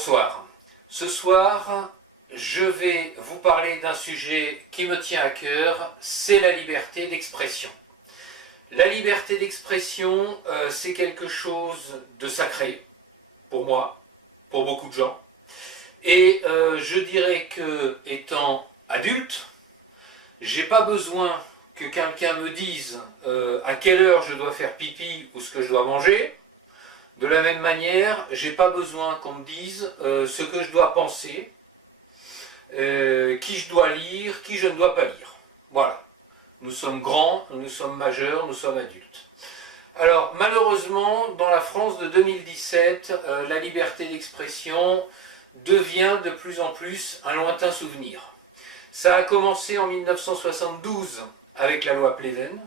Bonsoir. Ce soir, je vais vous parler d'un sujet qui me tient à cœur, c'est la liberté d'expression. La liberté d'expression, c'est quelque chose de sacré, pour moi, pour beaucoup de gens. Et je dirais que, étant adulte, j'ai pas besoin que quelqu'un me dise à quelle heure je dois faire pipi ou ce que je dois manger. De la même manière, j'ai pas besoin qu'on me dise ce que je dois penser, qui je dois lire, qui je ne dois pas lire. Voilà. Nous sommes grands, nous sommes majeurs, nous sommes adultes. Alors, malheureusement, dans la France de 2017, la liberté d'expression devient de plus en plus un lointain souvenir. Ça a commencé en 1972 avec la loi Pleven.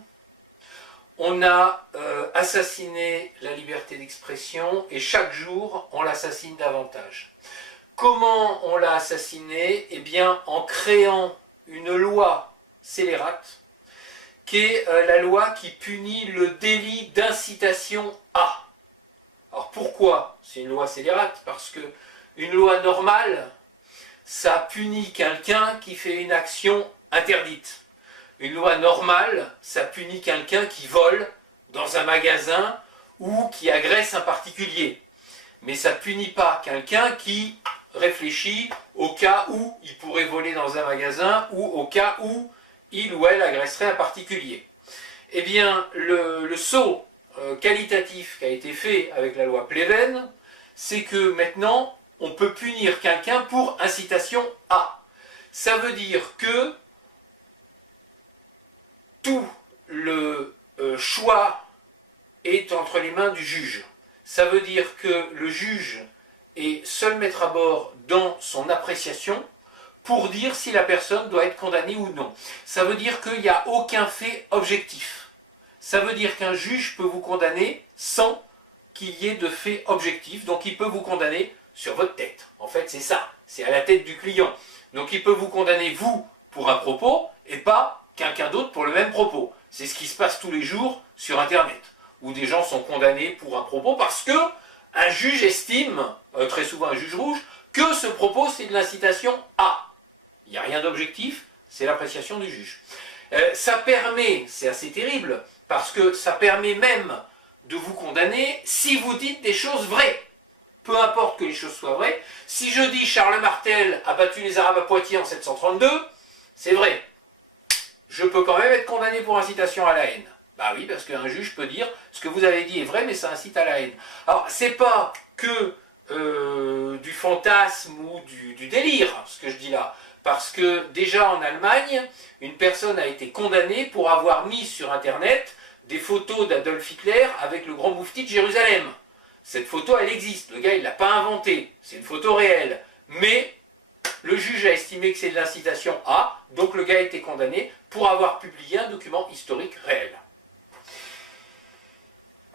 On a assassiné la liberté d'expression et chaque jour on l'assassine davantage. Comment on l'a assassiné? Eh bien en créant une loi scélérate qui est la loi qui punit le délit d'incitation à. Alors pourquoi c'est une loi scélérate? Parce que une loi normale, ça punit quelqu'un qui fait une action interdite. Une loi normale, ça punit quelqu'un qui vole dans un magasin ou qui agresse un particulier. Mais ça ne punit pas quelqu'un qui réfléchit au cas où il pourrait voler dans un magasin ou au cas où il ou elle agresserait un particulier. Eh bien, le saut qualitatif qui a été fait avec la loi Pleven, c'est que maintenant, on peut punir quelqu'un pour incitation à. Ça veut dire que tout le choix est entre les mains du juge. Ça veut dire que le juge est seul maître à bord dans son appréciation pour dire si la personne doit être condamnée ou non. Ça veut dire qu'il n'y a aucun fait objectif. Ça veut dire qu'un juge peut vous condamner sans qu'il y ait de fait objectif. Donc il peut vous condamner sur votre tête. En fait, c'est ça. C'est à la tête du client. Donc il peut vous condamner, vous, pour un propos, et pas quelqu'un d'autre pour le même propos. C'est ce qui se passe tous les jours sur Internet, où des gens sont condamnés pour un propos parce que un juge estime, très souvent un juge rouge, que ce propos c'est de l'incitation à. Il n'y a rien d'objectif, c'est l'appréciation du juge. Ça permet, c'est assez terrible, parce que ça permet même de vous condamner si vous dites des choses vraies. Peu importe que les choses soient vraies. Si je dis Charles Martel a battu les Arabes à Poitiers en 732, c'est vrai. Je peux quand même être condamné pour incitation à la haine. Bah oui, parce qu'un juge peut dire ce que vous avez dit est vrai, mais ça incite à la haine. Alors, c'est pas que du fantasme ou du délire, ce que je dis là. Parce que déjà en Allemagne, une personne a été condamnée pour avoir mis sur Internet des photos d'Adolf Hitler avec le grand moufti de Jérusalem. Cette photo, elle existe. Le gars, il ne l'a pas inventée. C'est une photo réelle. Mais le juge a estimé que c'est de l'incitation à, donc le gars a été condamné pour avoir publié un document historique réel.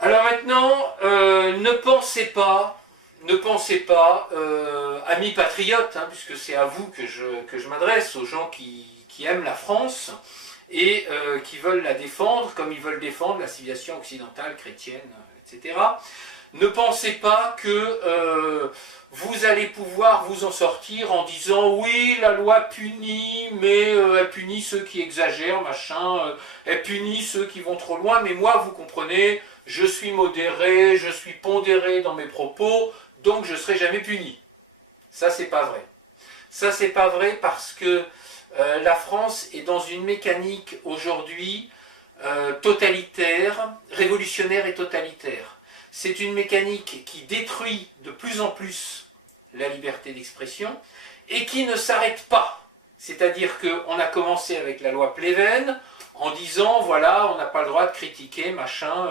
Alors maintenant, ne pensez pas, amis patriotes, hein, puisque c'est à vous que je m'adresse, aux gens qui aiment la France et qui veulent la défendre, comme ils veulent défendre la civilisation occidentale, chrétienne, etc. Ne pensez pas que vous allez pouvoir vous en sortir en disant oui, la loi punit, mais elle punit ceux qui exagèrent, machin, elle punit ceux qui vont trop loin, mais moi, vous comprenez, je suis modéré, je suis pondéré dans mes propos, donc je ne serai jamais puni. Ça, c'est pas vrai. Ça, c'est pas vrai parce que la France est dans une mécanique aujourd'hui totalitaire, révolutionnaire et totalitaire. C'est une mécanique qui détruit de plus en plus la liberté d'expression et qui ne s'arrête pas. C'est-à-dire qu'on a commencé avec la loi Pleven en disant, voilà, on n'a pas le droit de critiquer, machin,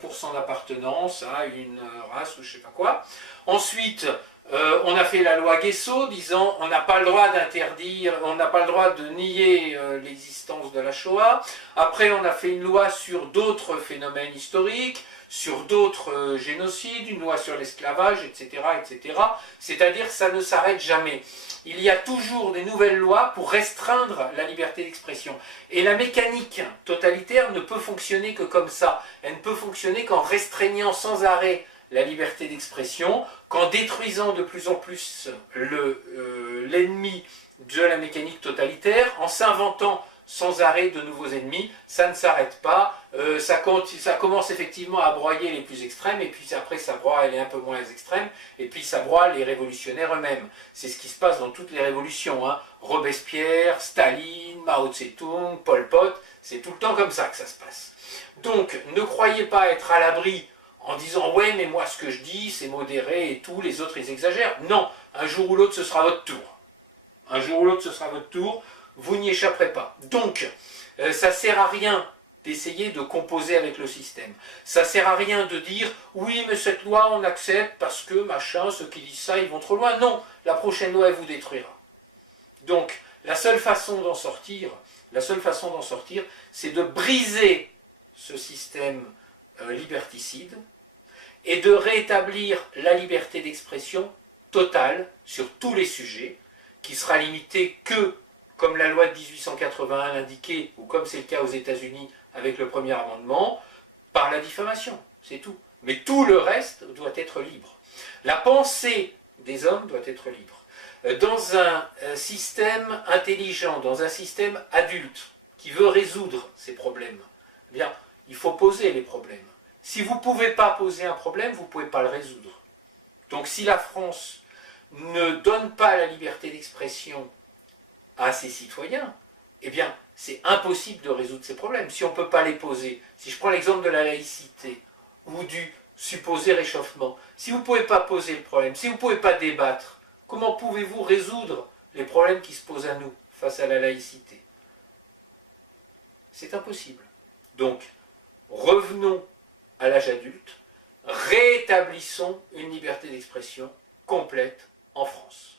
pour son appartenance à une race ou je sais pas quoi. Ensuite, on a fait la loi Guesso disant, on n'a pas le droit d'interdire, on n'a pas le droit de nier l'existence de la Shoah. Après, on a fait une loi sur d'autres phénomènes historiques, sur d'autres génocides, une loi sur l'esclavage, etc., etc. C'est-à-dire que ça ne s'arrête jamais. Il y a toujours des nouvelles lois pour restreindre la liberté d'expression. Et la mécanique totalitaire ne peut fonctionner que comme ça. Elle ne peut fonctionner qu'en restreignant sans arrêt la liberté d'expression qu'en détruisant de plus en plus l'ennemi de la mécanique totalitaire, en s'inventant sans arrêt de nouveaux ennemis, ça ne s'arrête pas, ça commence effectivement à broyer les plus extrêmes, et puis après ça broie les un peu moins extrêmes, et puis ça broie les révolutionnaires eux-mêmes. C'est ce qui se passe dans toutes les révolutions, hein. Robespierre, Staline, Mao Tse-tung, Pol Pot, c'est tout le temps comme ça que ça se passe. Donc ne croyez pas être à l'abri en disant « ouais mais moi ce que je dis c'est modéré et tout, les autres ils exagèrent ». Non, un jour ou l'autre ce sera votre tour. Un jour ou l'autre ce sera votre tour. Vous n'y échapperez pas. Donc, ça ne sert à rien d'essayer de composer avec le système. Ça ne sert à rien de dire « oui, mais cette loi, on accepte parce que, machin, ceux qui disent ça, ils vont trop loin. » Non, la prochaine loi, elle vous détruira. Donc, la seule façon d'en sortir, c'est de briser ce système liberticide et de rétablir la liberté d'expression totale sur tous les sujets, qui sera limitée que, comme la loi de 1881 l'indiquait, ou comme c'est le cas aux États-Unis avec le premier amendement, par la diffamation, c'est tout. Mais tout le reste doit être libre. La pensée des hommes doit être libre. Dans un système intelligent, dans un système adulte, qui veut résoudre ces problèmes, eh bien, il faut poser les problèmes. Si vous ne pouvez pas poser un problème, vous ne pouvez pas le résoudre. Donc si la France ne donne pas la liberté d'expression à ses citoyens, eh bien, c'est impossible de résoudre ces problèmes. Si on ne peut pas les poser, si je prends l'exemple de la laïcité ou du supposé réchauffement, si vous ne pouvez pas poser le problème, si vous ne pouvez pas débattre, comment pouvez-vous résoudre les problèmes qui se posent à nous face à la laïcité? C'est impossible. Donc, revenons à l'âge adulte, rétablissons une liberté d'expression complète en France.